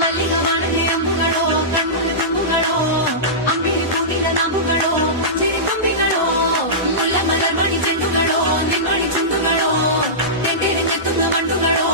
മല്ലിക വാണന്റെ അമ്പുകളോ കൺമുള്ള തുമ്പുകളോ അമ്പിളി പൂവില നാമ്പുകളോ പുഞ്ചിരി തുമ്പികളോ മുല്ലമലർ മണി ചെണ്ടുകളോ നിമ്മണി ചുണ്ടുകളോ തെണ്ടിരിഞ്ഞെത്തുന്ന വണ്ടുകളോ